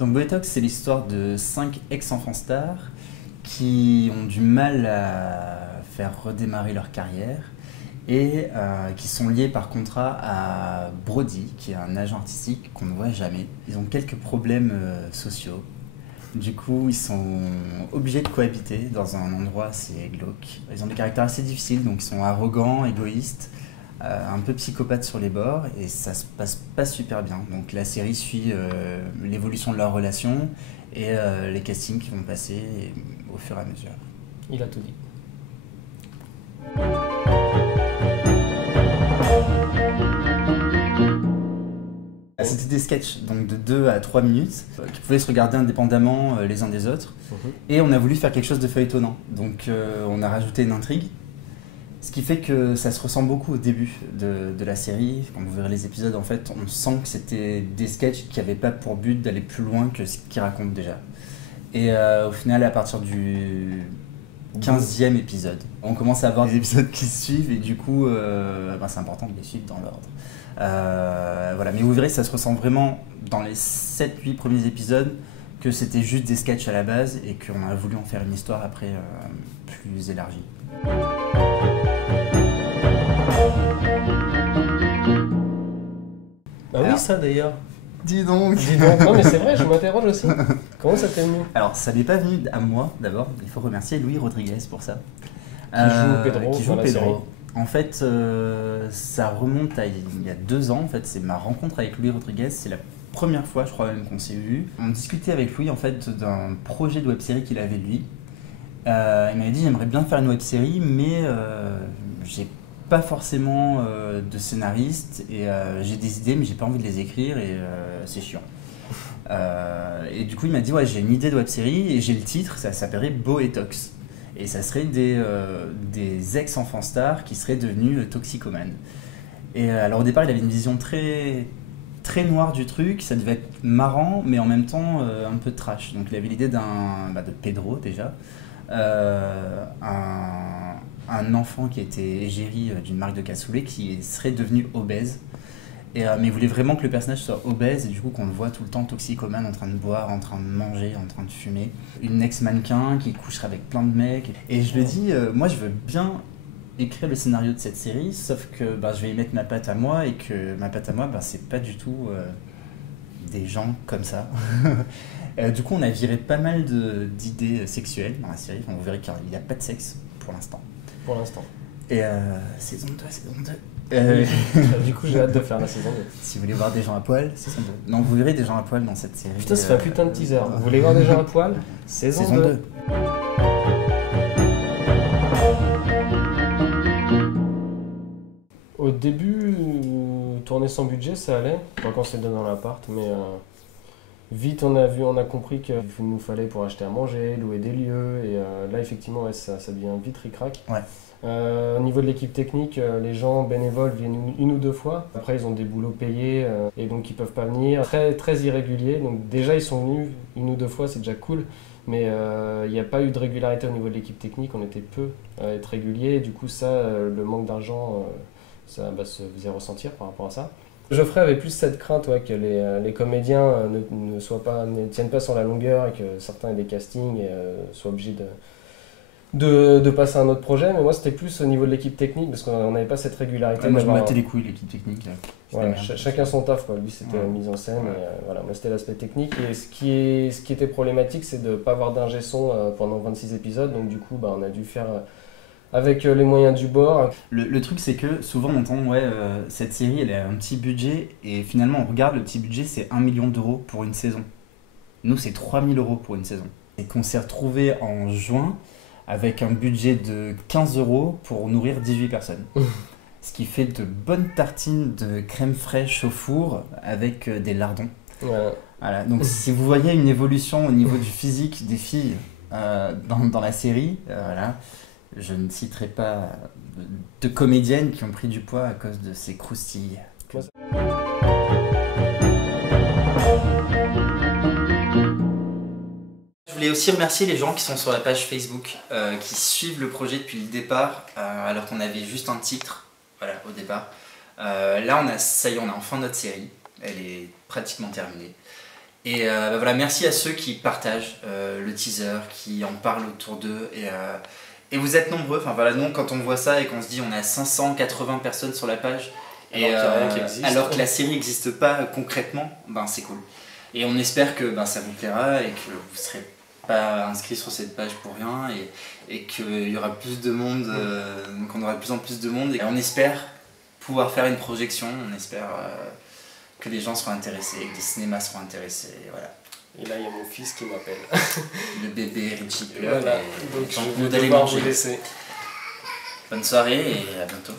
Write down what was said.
Donc Boetox, c'est l'histoire de 5 ex-enfants stars qui ont du mal à faire redémarrer leur carrière et qui sont liés par contrat à Brody, qui est un agent artistique qu'on ne voit jamais. Ils ont quelques problèmes sociaux. Du coup, ils sont obligés de cohabiter dans un endroit assez glauque. Ils ont des caractères assez difficiles, donc ils sont arrogants, égoïstes, un peu psychopathes sur les bords, et ça se passe pas super bien. Donc la série suit l'évolution de leur relation et les castings qui vont passer au fur et à mesure. Il a tout dit. C'était des sketchs donc de 2 à 3 minutes qui pouvaient se regarder indépendamment les uns des autres. Et on a voulu faire quelque chose de feuilletonnant. Donc on a rajouté une intrigue. Ce qui fait que ça se ressent beaucoup au début de la série. Quand vous verrez les épisodes, en fait, on sent que c'était des sketchs qui n'avaient pas pour but d'aller plus loin que ce qu'ils racontent déjà. Et au final, à partir du 15e épisode, on commence à avoir des épisodes qui se suivent et du coup, c'est important de les suivre dans l'ordre. Voilà. Mais vous verrez, ça se ressent vraiment dans les 7-8 premiers épisodes que c'était juste des sketchs à la base et qu'on a voulu en faire une histoire après plus élargie. Bah oui, ça d'ailleurs. Dis donc. Non mais c'est vrai, je m'interroge aussi. Comment ça t'est venu? Alors, ça n'est pas venu à moi d'abord. Il faut remercier Louis Rodriguez pour ça. Qui joue Pedro. En fait, ça remonte à il y a 2 ans. En fait, c'est ma rencontre avec Louis Rodriguez. C'est la première fois, je crois même, qu'on s'est vu. On discutait avec Louis en fait d'un projet de web-série qu'il avait lui. Il m'avait dit j'aimerais bien faire une web-série, mais j'ai pas forcément de scénariste et j'ai des idées, mais j'ai pas envie de les écrire et c'est chiant. Et du coup, il m'a dit ouais, j'ai une idée de web-série et j'ai le titre, ça s'appellerait Boetox. Et ça serait des ex-enfants stars qui seraient devenus toxicomanes. Et alors au départ, il avait une vision très, très noire du truc, ça devait être marrant, mais en même temps un peu trash. Donc il avait l'idée de Pedro déjà, un enfant qui était égérie d'une marque de cassoulet qui serait devenu obèse. Mais il voulait vraiment que le personnage soit obèse et du coup qu'on le voit tout le temps toxicomane en train de boire, en train de manger, en train de fumer. Une ex-mannequin qui coucherait avec plein de mecs. Et je lui dis, moi je veux bien écrire le scénario de cette série, sauf que je vais y mettre ma patte à moi et que ma patte à moi, c'est pas du tout des gens comme ça. Du coup on a viré pas mal d'idées sexuelles dans la série. Enfin, vous verrez qu'il n'y a pas de sexe pour l'instant. Pour l'instant. Et saison 2. Du coup, j'ai hâte de faire la saison 2. Si vous voulez voir des gens à poil, saison 2. Non, vous verrez des gens à poil dans cette série. Putain, ça fait un putain de teaser. Vous voulez voir des gens à poil? Saison 2. Au début, tourner sans budget, ça allait. Enfin, quand c'est dans l'appart, mais vite on a compris qu'il nous fallait pour acheter à manger, louer des lieux, et là effectivement ouais, ça devient vite ric-rac. Ouais. Au niveau de l'équipe technique, les gens bénévoles viennent 1 ou 2 fois. Après ils ont des boulots payés et donc ils peuvent pas venir. Très, très irréguliers, donc déjà ils sont venus 1 ou 2 fois, c'est déjà cool. Mais il n'y a pas eu de régularité au niveau de l'équipe technique, on était peu à être réguliers. Et du coup ça, le manque d'argent, ça se faisait ressentir par rapport à ça. Geoffrey avait plus cette crainte que les comédiens ne tiennent pas sur la longueur et que certains aient des castings et soient obligés de passer à un autre projet. Mais moi c'était plus au niveau de l'équipe technique parce qu'on n'avait pas cette régularité. Moi je me battais les couilles l'équipe technique. Voilà, chacun son taf, quoi. Lui c'était la mise en scène, et, voilà, moi c'était l'aspect technique. Et ce qui était problématique c'est de ne pas avoir d'ingé son pendant 26 épisodes. Donc du coup on a dû faire... avec les moyens du bord. Le truc c'est que souvent on entend cette série elle a un petit budget et finalement on regarde le petit budget c'est 1 million d'euros pour une saison. Nous c'est 3 000 euros pour une saison. Et qu'on s'est retrouvé en juin avec un budget de 15 euros pour nourrir 18 personnes. Ce qui fait de bonnes tartines de crème fraîche au four avec des lardons. Ouais. Voilà. Donc si vous voyez une évolution au niveau du physique des filles dans la série, voilà. Je ne citerai pas de comédiennes qui ont pris du poids à cause de ces croustilles. Je voulais aussi remercier les gens qui sont sur la page Facebook, qui suivent le projet depuis le départ, alors qu'on avait juste un titre, voilà, au départ. Là, ça y est, on a enfin notre série, elle est pratiquement terminée. Et bah voilà, merci à ceux qui partagent le teaser, qui en parlent autour d'eux. Et vous êtes nombreux. Enfin voilà, nous, quand on voit ça et qu'on se dit on a 580 personnes sur la page, alors que la série n'existe pas concrètement, ben c'est cool. Et on espère que ben, ça vous plaira et que vous ne serez pas inscrit sur cette page pour rien et qu'il y aura plus de monde, qu'on aura de plus en plus de monde. Et on espère pouvoir faire une projection, on espère que les gens seront intéressés, que les cinémas seront intéressés. Et voilà. Et là, il y a mon fils qui m'appelle. Le bébé Richie pleure. Voilà, donc je vais devoir vous laisser. Bonne soirée et à bientôt.